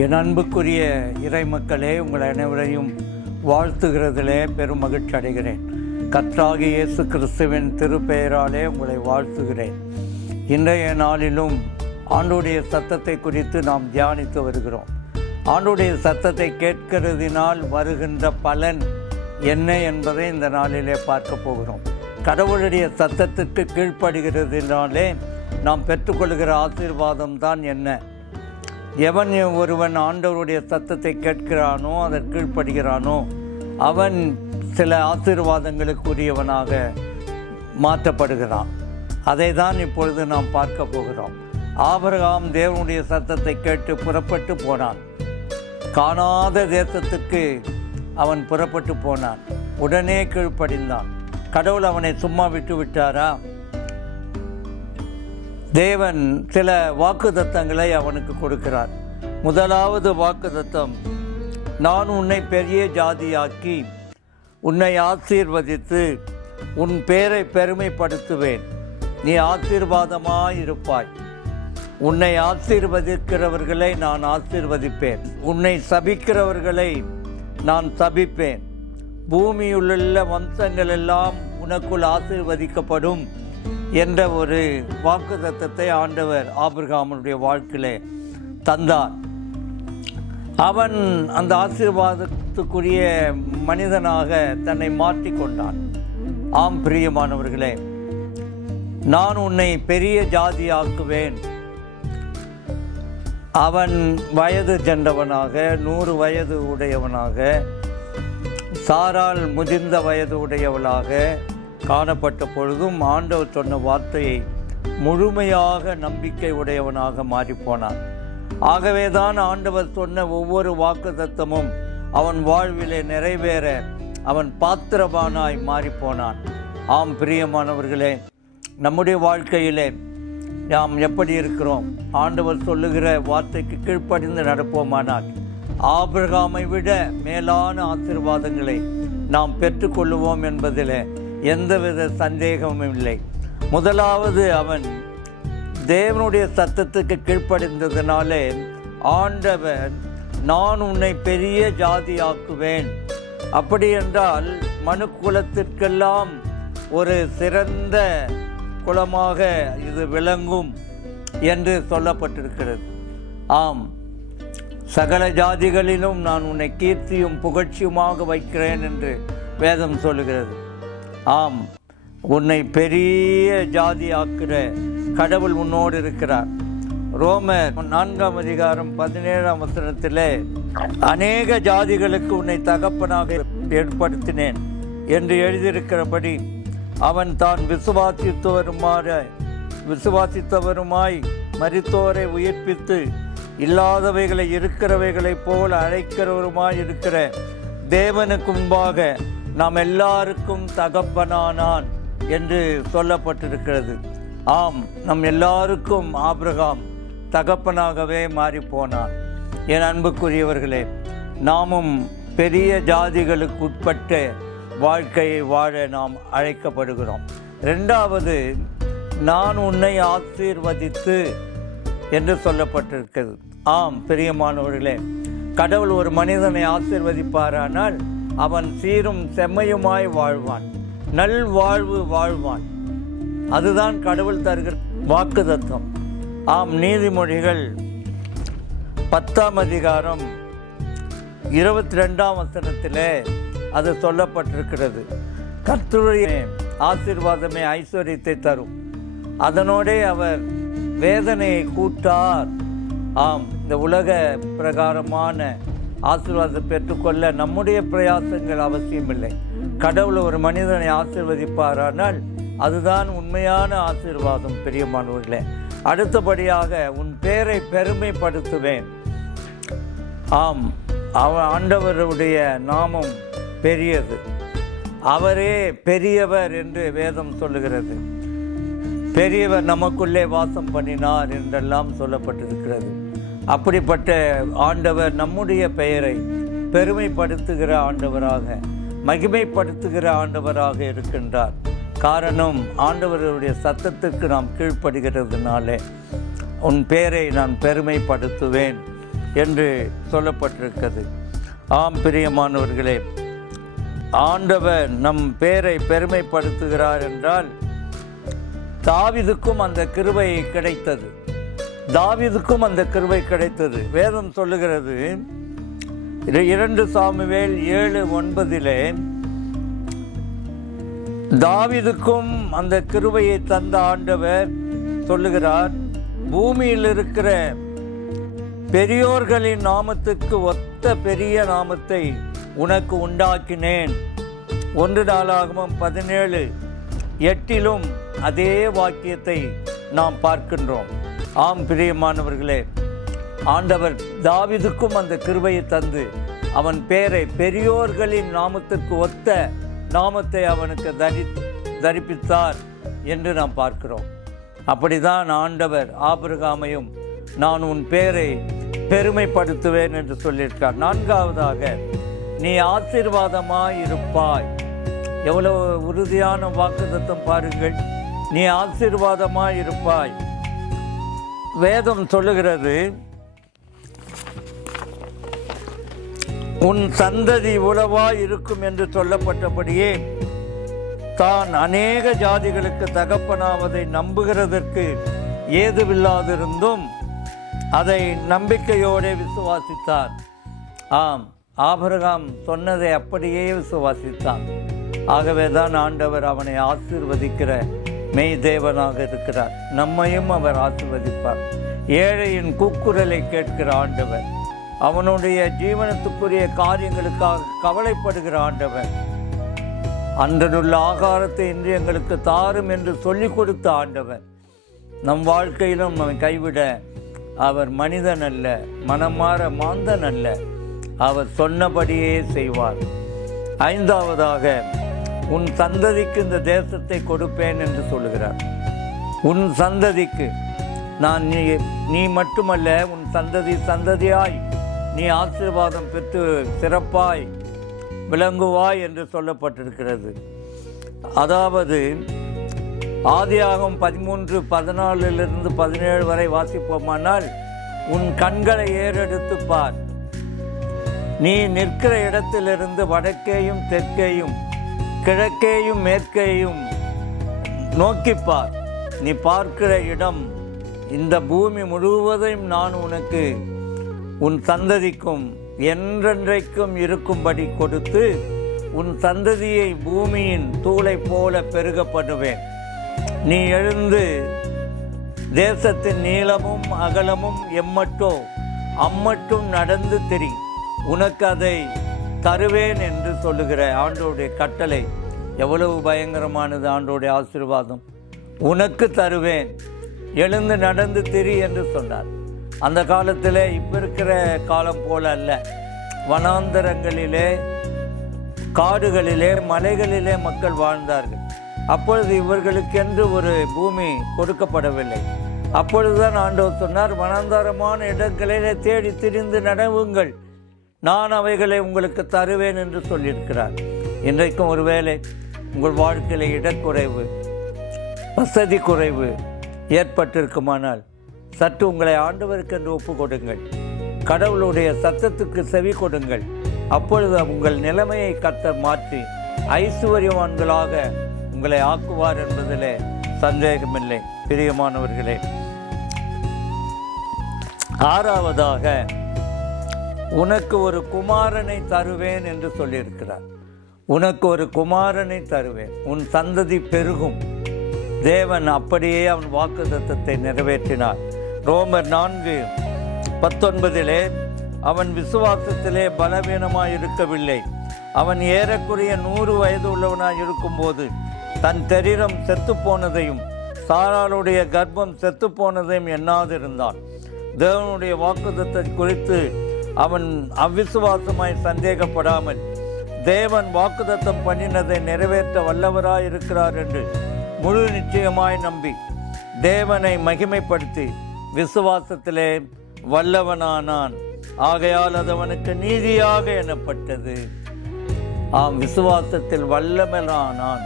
என் அன்புக்குரிய இறைமக்களே, உங்கள் அனைவரையும் வாழ்த்துகிறதிலே பெரும் மகிழ்ச்சி அடைகிறேன். கர்த்தராகிய இயேசு கிறிஸ்துவின் திருப்பெயராலே உங்களை வாழ்த்துகிறேன். இன்றைய நாளிலும் ஆண்டவருடைய சத்தத்தை குறித்து நாம் தியானித்து வருகிறோம். ஆண்டவருடைய சத்தத்தை கேட்கிறதினால் வருகின்ற பலன் என்ன என்பதை இந்த நாளிலே பார்க்க போகிறோம். கடவுளுடைய சத்தத்திற்கு கீழ்ப்படுகிறதினாலே நாம் பெற்றுக்கொள்கிற ஆசீர்வாதம் தான் என்ன? எவன் ஒருவன் ஆண்டவருடைய சத்தத்தை கேட்கிறானோ, அதற்கு கீழ்ப்படுகிறானோ, அவன் சில ஆசீர்வாதங்களுக்குரியவனாக மாற்றப்படுகிறான். அதை தான் இப்பொழுது நாம் பார்க்க போகிறோம். ஆபிரகாம் தேவனுடைய சத்தத்தை கேட்டு புறப்பட்டு போனான். காணாத தேசத்துக்கு அவன் புறப்பட்டு போனான். உடனே கீழ்ப்படிந்தான். கடவுள் அவனை சும்மா விட்டு விட்டாரா? தேவன் சில வாக்குத்தத்தங்களை அவனுக்கு கொடுக்கிறார். முதலாவது வாக்குத்தத்தம், நான் உன்னை பெரிய ஜாதியாக்கி உன்னை ஆசீர்வதித்து உன் பேரை பெருமைப்படுத்துவேன், நீ ஆசீர்வாதமாயிருப்பாய். உன்னை ஆசீர்வதிக்கிறவர்களை நான் ஆசீர்வதிப்பேன், உன்னை சபிக்கிறவர்களை நான் சபிப்பேன். பூமியுள்ள வம்சங்கள் எல்லாம் உனக்குள் ஆசீர்வதிக்கப்படும் என்ற ஒரு வாக்குத்தத்தத்தை ஆண்டவர் ஆபிரகாமுடைய வாழ்க்கையிலே தந்தார். அவன் அந்த ஆசீர்வாதத்துக்குரிய மனிதனாக தன்னை மாற்றிக்கொண்டான். ஆம் பிரியமானவர்களே, நான் உன்னை பெரிய ஜாதியாக்குவேன். அவன் வயது சென்றவனாக, 100 வயது உடையவனாக, சாராள் முதிர்ந்த வயது உடையவளாக காணப்பட்ட பொழுதும் ஆண்டவர் சொன்ன வார்த்தையை முழுமையாக நம்பிக்கை உடையவனாக மாறிப்போனான். ஆகவேதான் ஆண்டவர் சொன்ன ஒவ்வொரு வாக்குத்தத்தமும் அவன் வாழ்விலே நிறைவேற அவன் பாத்திரவானாய் மாறிப்போனான். ஆம் பிரியமானவர்களே, நம்முடைய வாழ்க்கையிலே நாம் எப்படி இருக்கிறோம்? ஆண்டவர் சொல்லுகிற வார்த்தைக்கு கீழ்ப்படிந்து நடப்போமானால் ஆபிரகாமை விட மேலான ஆசீர்வாதங்களை நாம் பெற்றுக்கொள்ளுவோம் என்பதில் எந்தவித சந்தேகமும் இல்லை. முதலாவது, அவன் தேவனுடைய சத்தத்துக்கு கீழ்ப்படிந்ததினாலே ஆண்டவர் நான் உன்னை பெரிய ஜாதியாக்குவேன். அப்படி என்றால் மனு குலத்திற்கெல்லாம் ஒரு சிறந்த குலமாக இது விளங்கும் என்று சொல்லப்பட்டிருக்கிறது. ஆம், சகல ஜாதிகளிலும் நான் உன்னை கீர்த்தியும் புகழ்ச்சியுமாக வைக்கிறேன் என்று வேதம் சொல்லுகிறது. ஆம், உன்னை பெரிய ஜாதி ஆக்கிற கடவுள் உன்னோடு இருக்கிறார். ரோமர் 4ஆம் அதிகாரம் 17ஆம் வசனத்திலே அநேக ஜாதிகளுக்கு உன்னை தகப்பனாக ஏற்படுத்தினேன் என்று எழுதியிருக்கிறபடி அவன் தான் விசுவாசித்தவருமாய் மரித்தோரை உயிர்ப்பித்து இல்லாதவைகளை இருக்கிறவைகளைப் போல் அழைக்கிறவருமாய் இருக்கிற தேவனுக்கு முன்பாக நாம் எல்லாருக்கும் தகப்பனானான் என்று சொல்லப்பட்டிருக்கிறது. ஆம், நம் எல்லாருக்கும் ஆபிரகாம் தகப்பனாகவே மாறிப்போனான். என் அன்புக்குரியவர்களே, நாமும் பெரிய ஜாதிகளுக்கு உட்பட்ட வாழ்க்கையை வாழ நாம் அழைக்கப்படுகிறோம். 2வது, நான் உன்னை ஆசீர்வதித்து என்று சொல்லப்பட்டிருக்கிறது. ஆம் பிரியமானவர்களே, கடவுள் ஒரு மனிதனை ஆசீர்வதிப்பாரானால் அவன் சீரும் செம்மையுமாய் வாழ்வான், நல் வாழ்வு வாழ்வான். அதுதான் கடவுள் தருகிற வாக்குத்தத்தம். ஆம், நீதிமொழிகள் 10ஆம் அதிகாரம் 22ஆம் வசனத்திலே அது சொல்லப்பட்டிருக்கிறது. கர்த்தருடைய ஆசீர்வாதமே ஐஸ்வர்யத்தை தரும், அதனோடே அவர் வேதனையை கூட்டார். ஆம், இந்த உலக பிரகாரமான ஆசீர்வாதத்தை பெற்றுக்கொள்ள நம்முடைய பிரயாசங்கள் அவசியமில்லை. கடவுள் ஒரு மனிதனை ஆசீர்வதிப்பாரானால் அதுதான் உண்மையான ஆசீர்வாதம் பிரியமானவர்களே. அடுத்தபடியாக, உன் பேரை பெருமைப்படுத்துவேன். ஆம், ஆண்டவருடைய நாமம் பெரியது. அவரே பெரியவர் என்று வேதம் சொல்லுகிறது. பெரியவர் நமக்குள்ளே வாசம் பண்ணினார் என்றெல்லாம் சொல்லப்பட்டிருக்கிறது. அப்படிப்பட்ட ஆண்டவர் நம்முடைய பெயரை பெருமைப்படுத்துகிற ஆண்டவராக, மகிமைப்படுத்துகிற ஆண்டவராக இருக்கின்றார். காரணம், ஆண்டவருடைய சத்தத்துக்கு நாம் கீழ்ப்படுகிறதுனாலே உன் பேரை நான் பெருமைப்படுத்துவேன் என்று சொல்லப்பட்டிருக்கிறது. ஆம் பிரியமானவர்களே, ஆண்டவர் நம் பேரை பெருமைப்படுத்துகிறார் என்றால் தாவீதுக்கும் அந்த கிருபை கிடைத்தது. தாவீதுக்கும் அந்த கிருபை கிடைத்தது. வேதம் சொல்லுகிறது 2 சாமுவேல் 7:9 தாவீதுக்கும் அந்த கிருபையை தந்த ஆண்டவர் சொல்லுகிறார், பூமியில் இருக்கிற பெரியோர்களின் நாமத்துக்கு ஒத்த பெரிய நாமத்தை உனக்கு உண்டாக்கினேன். 1 நாளாகமம் 17:8 அதே வாக்கியத்தை நாம் பார்க்கின்றோம். ஆம் பிரியமானவர்களே, ஆண்டவர் தாவீதுக்கும் அந்த கிருபையை தந்து அவன் பேரை பெரியோர்களின் நாமத்திற்கு ஒத்த நாமத்தை அவனுக்கு தரிப்பித்தார் என்று நாம் பார்க்கிறோம். அப்படிதான் ஆண்டவர் ஆபிரகாமையும் நான் உன் பேரை பெருமைப்படுத்துவேன் என்று சொல்லியிருக்கார். 4வதாக, நீ ஆசீர்வாதமாய் இருப்பாய். எவ்வளவு உறுதியான வாக்குத்தத்தம் பாருங்கள். நீ ஆசீர்வாதமாய் இருப்பாய். வேதம் சொல்லுகிறது, உன் சந்ததி உளவாய் இருக்கும் என்று சொல்லப்பட்டபடியே தான் அநேக ஜாதிகளுக்கு தகப்பனாவதை நம்புகிறதற்கு ஏதுவில்லாதிருந்தும் அதை நம்பிக்கையோடு விசுவாசித்தார். ஆம், ஆபிரகாம் சொன்னதை அப்படியே விசுவாசித்தான். ஆகவே தான் ஆண்டவர் அவனை ஆசீர்வதிக்கிற மெய் தேவனாக இருக்கிறார். நம்மையும் அவர் ஆசீர்வதிப்பார். ஏழையின் கூக்குரலை கேட்கிற ஆண்டவர், அவனுடைய ஜீவனத்துக்குரிய காரியங்களுக்காக கவலைப்படுகிற ஆண்டவர், அன்றனுள்ள ஆகாரத்தை இன்று எங்களுக்கு தாரும் என்று சொல்லிக் கொடுத்த ஆண்டவர், நம் வாழ்க்கையிலும் நம்மை கைவிட அவர் மனிதன் அல்ல, மனமாற மாந்தன் அல்ல. அவர் சொன்னபடியே செய்வார். 5வதாக, உன் சந்ததிக்கு இந்த தேசத்தை கொடுப்பேன் என்று சொல்லுகிறார். உன் சந்ததிக்கு, நான் நீ மட்டுமல்ல, உன் சந்ததியாய் நீ ஆசீர்வாதம் பெற்று சிறப்பாய் விளங்குவாய் என்று சொல்லப்பட்டிருக்கிறது. அதாவது ஆதியாகமம் 13:14-17 வரை வாசிப்போமானால், உன் கண்களை ஏறெடுத்து பார். நீ நிற்கிற இடத்திலிருந்து வடக்கேயும் தெற்கேயும் கிழக்கேயும் மேற்கேயும் நோக்கிப்பார். நீ பார்க்கிற இடம் இந்த பூமி முழுவதையும் நான் உனக்கு உன் சந்ததிக்கும் என்றென்றைக்கும் இருக்கும்படி கொடுத்து உன் சந்ததியை பூமியின் தூளை போல பெருக பண்ணுவேன். நீ எழுந்து தேசத்தின் நீளமும் அகலமும் எம்மட்டோ அம்மட்டும் நடந்து திரி, உனக்கு அதை தருவேன் என்று சொல்லுகிற ஆண்டோடைய கட்டளை எவ்வளவு பயங்கரமானது! ஆண்டோடைய ஆசீர்வாதம், உனக்கு தருவேன், எழுந்து நடந்து திரி என்று சொன்னார். அந்த காலத்தில் இப்போ இருக்கிற காலம் போல அல்ல. வனாந்தரங்களிலே, காடுகளிலே, மலைகளிலே மக்கள் வாழ்ந்தார்கள். அப்பொழுது இவர்களுக்கென்று ஒரு பூமி கொடுக்கப்படவில்லை. அப்பொழுதுதான் ஆண்டவர் சொன்னார், வனாந்தரமான இடங்களிலே தேடி திரிந்து நடவுங்கள், நான் அவைகளை உங்களுக்கு தருவேன் என்று சொல்லியிருக்கிறார். இன்றைக்கும் ஒருவேளை உங்கள் வாழ்க்கையில் இடக்குறைவு, வசதி குறைவு ஏற்பட்டிருக்குமானால் சற்று உங்களை ஆண்டவருக்கு என்று ஒப்பு கொடுங்கள். கடவுளுடைய சத்தத்துக்கு செவி கொடுங்கள். அப்பொழுது உங்கள் நிலைமையை கர்த்தர் மாற்றி ஐசுவரியவான்களாக உங்களை ஆக்குவார் என்பதிலே சந்தேகமில்லை. பிரியமானவர்களே, 6வதாக, உனக்கு ஒரு குமாரனை தருவேன் என்று சொல்லியிருக்கிறார். உனக்கு ஒரு குமாரனை தருவேன், உன் சந்ததி பெருகும். தேவன் அப்படியே அவன் வாக்குத்தத்தத்தை நிறைவேற்றினார். ரோமர் 4:19 அவன் விசுவாசத்திலே பலவீனமாய் இருக்கவில்லை. அவன் ஏறக்குறைய 100 வயது உள்ளவனாய் இருக்கும்போது தன் சரீரம் செத்துப்போனதையும் சாராளுடைய கர்ப்பம் செத்துப்போனதையும் எண்ணாதிருந்தான். தேவனுடைய வாக்குத்தத்தை குறித்து அவன் அவ்விசுவாசமாய் சந்தேகப்படாமல் தேவன் வாக்குத்தத்தம் பண்ணினதை நிறைவேற்ற வல்லவராய் இருக்கிறார் என்று முழு நிச்சயமாய் நம்பி தேவனை மகிமைப்படுத்தி விசுவாசத்திலே வல்லவனானான். ஆகையால் அது அவனுக்கு நீதியாக எண்ணப்பட்டது. ஆம், விசுவாசத்தில் வல்லவனானான்.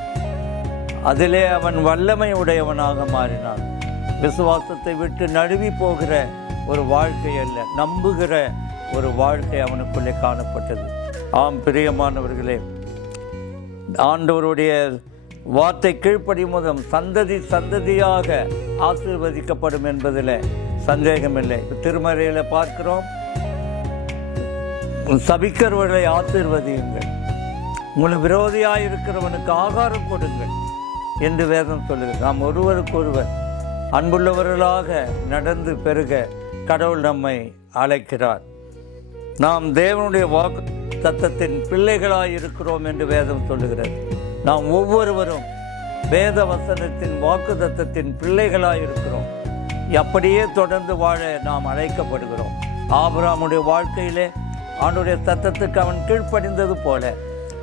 அதிலே அவன் வல்லமை உடையவனாக மாறினான். விசுவாசத்தை விட்டு நழுவி போகிற ஒரு வாழ்க்கை அல்ல, நம்புகிற ஒரு வாழ்க்கை அவனுக்குள்ளே காணப்பட்டது. ஆம் பிரியமானவர்களே, ஆண்டவருடைய வார்த்தை கீழ்ப்படியும் முதல் சந்ததி சந்ததியாக ஆசீர்வதிக்கப்படும் என்பதில் சந்தேகமில்லை. திருமறையில் பார்க்கிறோம், சபிக்கிறவர்களை ஆசீர்வதியுங்கள், உங்களை விரோதியாக இருக்கிறவனுக்கு ஆகாரம் கொடுங்கள் என்று வேதம் சொல்லுகிறது. நாம் ஒருவருக்கொருவர் அன்புள்ளவர்களாக நடந்து பெருக கடவுள் நம்மை அழைக்கிறார். நாம் தேவனுடைய வாக்கு தத்தத்தின் பிள்ளைகளாக இருக்கிறோம் என்று வேதம் சொல்லுகிறது. நாம் ஒவ்வொருவரும் வேத வசனத்தின் வாக்கு தத்தத்தின் பிள்ளைகளாக இருக்கிறோம். அப்படியே தொடர்ந்து வாழ நாம் அழைக்கப்படுகிறோம். ஆபிரகாமுடைய வாழ்க்கையிலே அவனுடைய சத்தத்துக்கு அவன் கீழ்ப்படிந்தது போல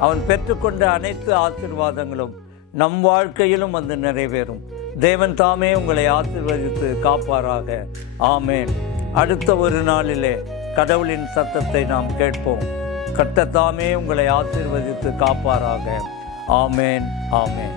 அவன் பெற்றுக்கொண்ட அனைத்து ஆசீர்வாதங்களும் நம் வாழ்க்கையிலும் வந்து நிறைவேறும். தேவன் தாமே உங்களை ஆசீர்வதித்து காப்பாராக. ஆமேன். அடுத்த ஒரு நாளிலே கடவுளின் சத்தத்தை நாம் கேட்போம். கர்த்தர் தாமே உங்களை ஆசீர்வதித்து காப்பாராக. ஆமேன், ஆமேன்.